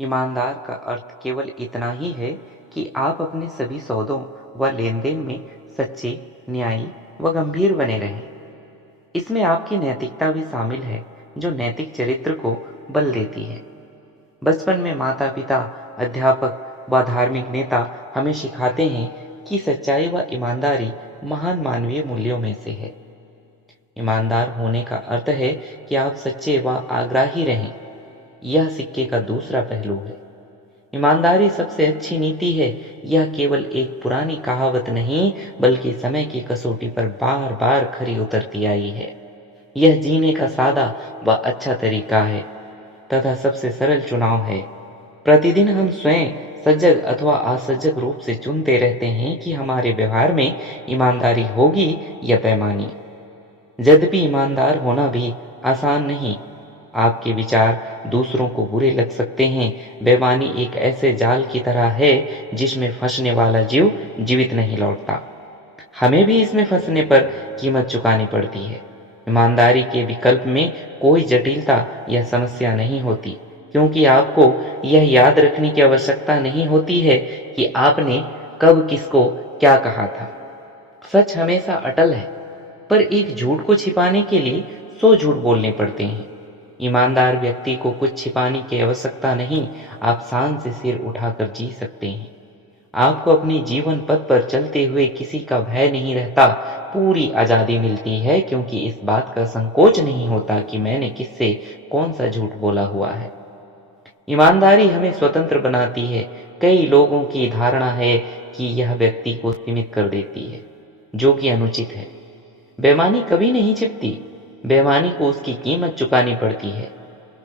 ईमानदार का अर्थ केवल इतना ही है कि आप अपने सभी सौदों व लेन-देन में सच्चे, न्यायी व गंभीर बने रहें। इसमें आपकी नैतिकता भी शामिल है, जो नैतिक चरित्र को बल देती है। बचपन में माता-पिता, अध्यापक व धार्मिक नेता हमें सिखाते हैं कि सच्चाई व ईमानदारी महान मानवीय मूल्यों में से है। ईमानदार होने का अर्थ है कि आप सच्चे व आग्राही रहें। यह सिक्के का दूसरा पहलू है। ईमानदारी सबसे अच्छी नीति है। यह केवल एक पुरानी कहावत नहीं, बल्कि समय की कसौटी पर बार-बार खरी उतरती आई है। यह जीने का सादा व अच्छा तरीका है तथा सबसे सरल चुनाव है। प्रतिदिन हम स्वयं सजग अथवा असजग रूप से चुनते रहते हैं कि हमारे व्यवहार में ईमानदारी होगी या बेईमानी। यद्यपि ईमानदार होना भी आसान नहीं। आपके विचार दूसरों को बुरे लग सकते हैं। बेईमानी एक ऐसे जाल की तरह है जिसमें फंसने वाला जीव जीवित नहीं लौटता। हमें भी इसमें फंसने पर कीमत चुकानी पड़ती है। ईमानदारी के विकल्प में कोई जटिलता या समस्या नहीं होती, क्योंकि आपको यह याद रखने की आवश्यकता नहीं होती है कि आपने कब किसको क्या कहा था। सच हमेशा अटल है, पर एक झूठ को छिपाने के लिए 100 झूठ बोलने पड़ते हैं। ईमानदार व्यक्ति को कुछ छिपाने की आवश्यकता नहीं, आप शान से सिर उठाकर जी सकते हैं। आपको अपने जीवन पथ पर चलते हुए किसी का भय नहीं रहता, पूरी आज़ादी मिलती है, क्योंकि इस बात का संकोच नहीं होता कि मैंने किससे कौन सा झूठ बोला हुआ है। ईमानदारी हमें स्वतंत्र बनाती है। कई लोगों की धारणा है कि यह व्यक्ति को सीमित कर देती है, जो कि अनुचित है। बेईमानी कभी नहीं छिपती, बेईमानी को उसकी कीमत चुकानी पड़ती है।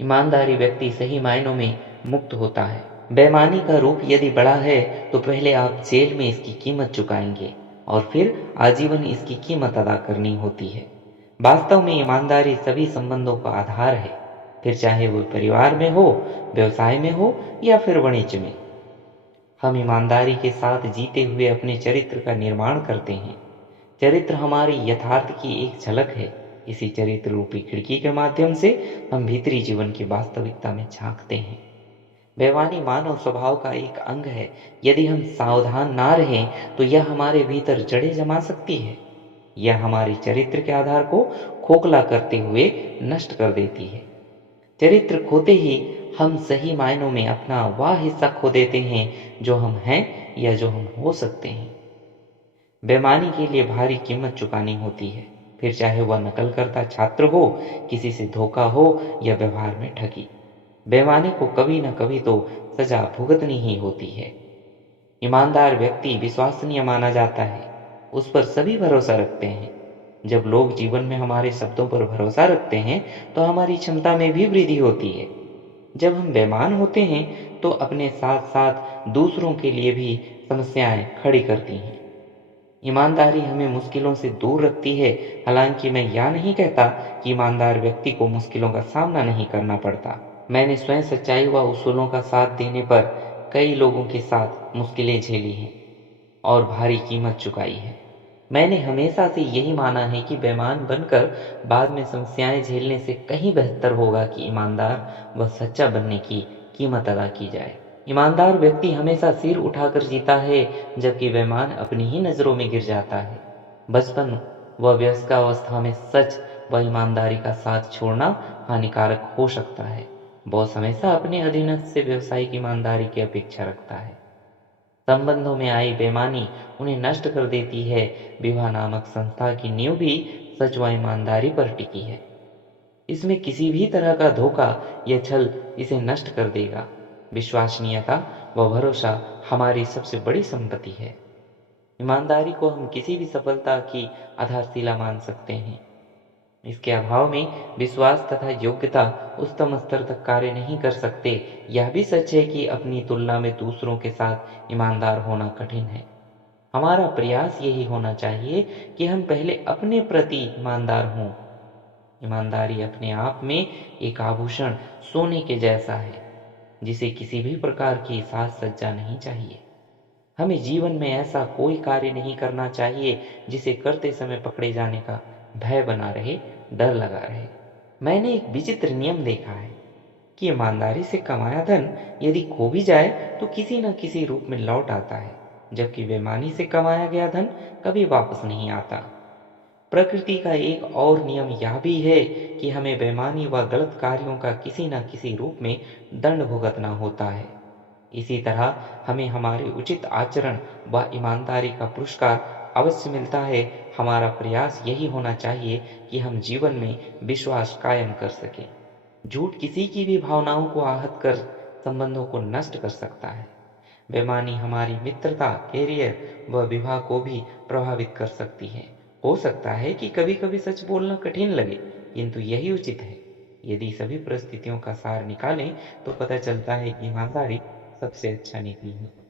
ईमानदारी व्यक्ति सही मायनों में मुक्त होता है। बेईमानी का रूप यदि बड़ा है तो पहले आप जेल में इसकी कीमत चुकाएंगे और फिर आजीवन इसकी कीमत अदा करनी होती है। वास्तव में ईमानदारी सभी संबंधों का आधार है, फिर चाहे वो परिवार में हो, व्यवसाय में हो या फिर वाणिज्य में। हम ईमानदारी के साथ जीते हुए अपने चरित्र का निर्माण करते हैं। चरित्र हमारे यथार्थ की एक झलक है। इसी चरित्र रूपी खिड़की के माध्यम से हम भीतरी जीवन की वास्तविकता में झांकते हैं। बेईमानी मानव स्वभाव का एक अंग है। यदि हम सावधान ना रहें तो यह हमारे भीतर जड़ें जमा सकती है। यह हमारे चरित्र के आधार को खोखला करते हुए नष्ट कर देती है। चरित्र खोते ही हम सही मायनों में अपना वह हिस्सा खो देते हैं जो हम हैं या जो हम हो सकते हैं। बेईमानी के लिए भारी कीमत चुकानी होती है, फिर चाहे वह नकल करता छात्र हो, किसी से धोखा हो या व्यवहार में ठगी। बेईमानी को कभी न कभी तो सजा भुगतनी ही होती है। ईमानदार व्यक्ति विश्वसनीय माना जाता है, उस पर सभी भरोसा रखते हैं। जब लोग जीवन में हमारे शब्दों पर भरोसा रखते हैं तो हमारी क्षमता में भी वृद्धि होती है। जब हम बेईमान होते हैं तो अपने साथ साथ दूसरों के लिए भी समस्याएं खड़ी करती हैं। ईमानदारी हमें मुश्किलों से दूर रखती है। हालांकि मैं यह नहीं कहता कि ईमानदार व्यक्ति को मुश्किलों का सामना नहीं करना पड़ता। मैंने स्वयं सच्चाई व उसूलों का साथ देने पर कई लोगों के साथ मुश्किलें झेली हैं और भारी कीमत चुकाई है। मैंने हमेशा से यही माना है कि बेईमान बनकर बाद में समस्याएं झेलने से कहीं बेहतर होगा कि ईमानदार व सच्चा बनने की कीमत अदा की जाए। ईमानदार व्यक्ति हमेशा सिर उठाकर जीता है, जबकि बेईमान अपनी ही नज़रों में गिर जाता है। बचपन व वयस्कावस्था में सच व ईमानदारी का साथ छोड़ना हानिकारक हो सकता है। बॉस हमेशा अपने अधीनस्थ से व्यावसायिक ईमानदारी की अपेक्षा रखता है। संबंधों में आई बेईमानी उन्हें नष्ट कर देती है। विवाह नामक संस्था की नींव भी सच व ईमानदारी पर टिकी है। इसमें किसी भी तरह का धोखा या छल इसे नष्ट कर देगा। विश्वसनीयता व भरोसा हमारी सबसे बड़ी संपत्ति है। ईमानदारी को हम किसी भी सफलता की आधारशिला मान सकते हैं। इसके अभाव में विश्वास तथा योग्यता उच्चतम स्तर तक कार्य नहीं कर सकते। यह भी सच है कि अपनी तुलना में दूसरों के साथ ईमानदार होना कठिन है। हमारा प्रयास यही होना चाहिए कि हम पहले अपने प्रति ईमानदार हों। ईमानदारी अपने आप में एक आभूषण सोने के जैसा है, जिसे किसी भी प्रकार की साज सज्जा नहीं चाहिए। हमें जीवन में ऐसा कोई कार्य नहीं करना चाहिए जिसे करते समय पकड़े जाने का भय बना रहे, डर लगा रहे। मैंने एक विचित्र नियम देखा है। कि ईमानदारी से कमाया धन यदि खो भी जाए तो किसी न किसी रूप में लौट आता है, जबकि बेईमानी से कमाया गया धन कभी वापस नहीं आता। प्रकृति का एक और नियम यह भी है कि हमें बेईमानी व गलत कार्यों का किसी न किसी रूप में दंड भुगतना होता है। इसी तरह हमें हमारे उचित आचरण व ईमानदारी का पुरस्कार अवश्य मिलता है। हमारा प्रयास यही होना चाहिए कि हम जीवन में विश्वास कायम कर सकें। झूठ किसी की भी भावनाओं को आहत कर संबंधों को नष्ट कर सकता है। बेईमानी हमारी मित्रता, कैरियर व विवाह को भी प्रभावित कर सकती है। हो सकता है कि कभी-कभी सच बोलना कठिन लगे, किंतु यही उचित है। यदि सभी परिस्थितियों का सार निकालें तो पता चलता है कि ईमानदारी सबसे अच्छा नीति है।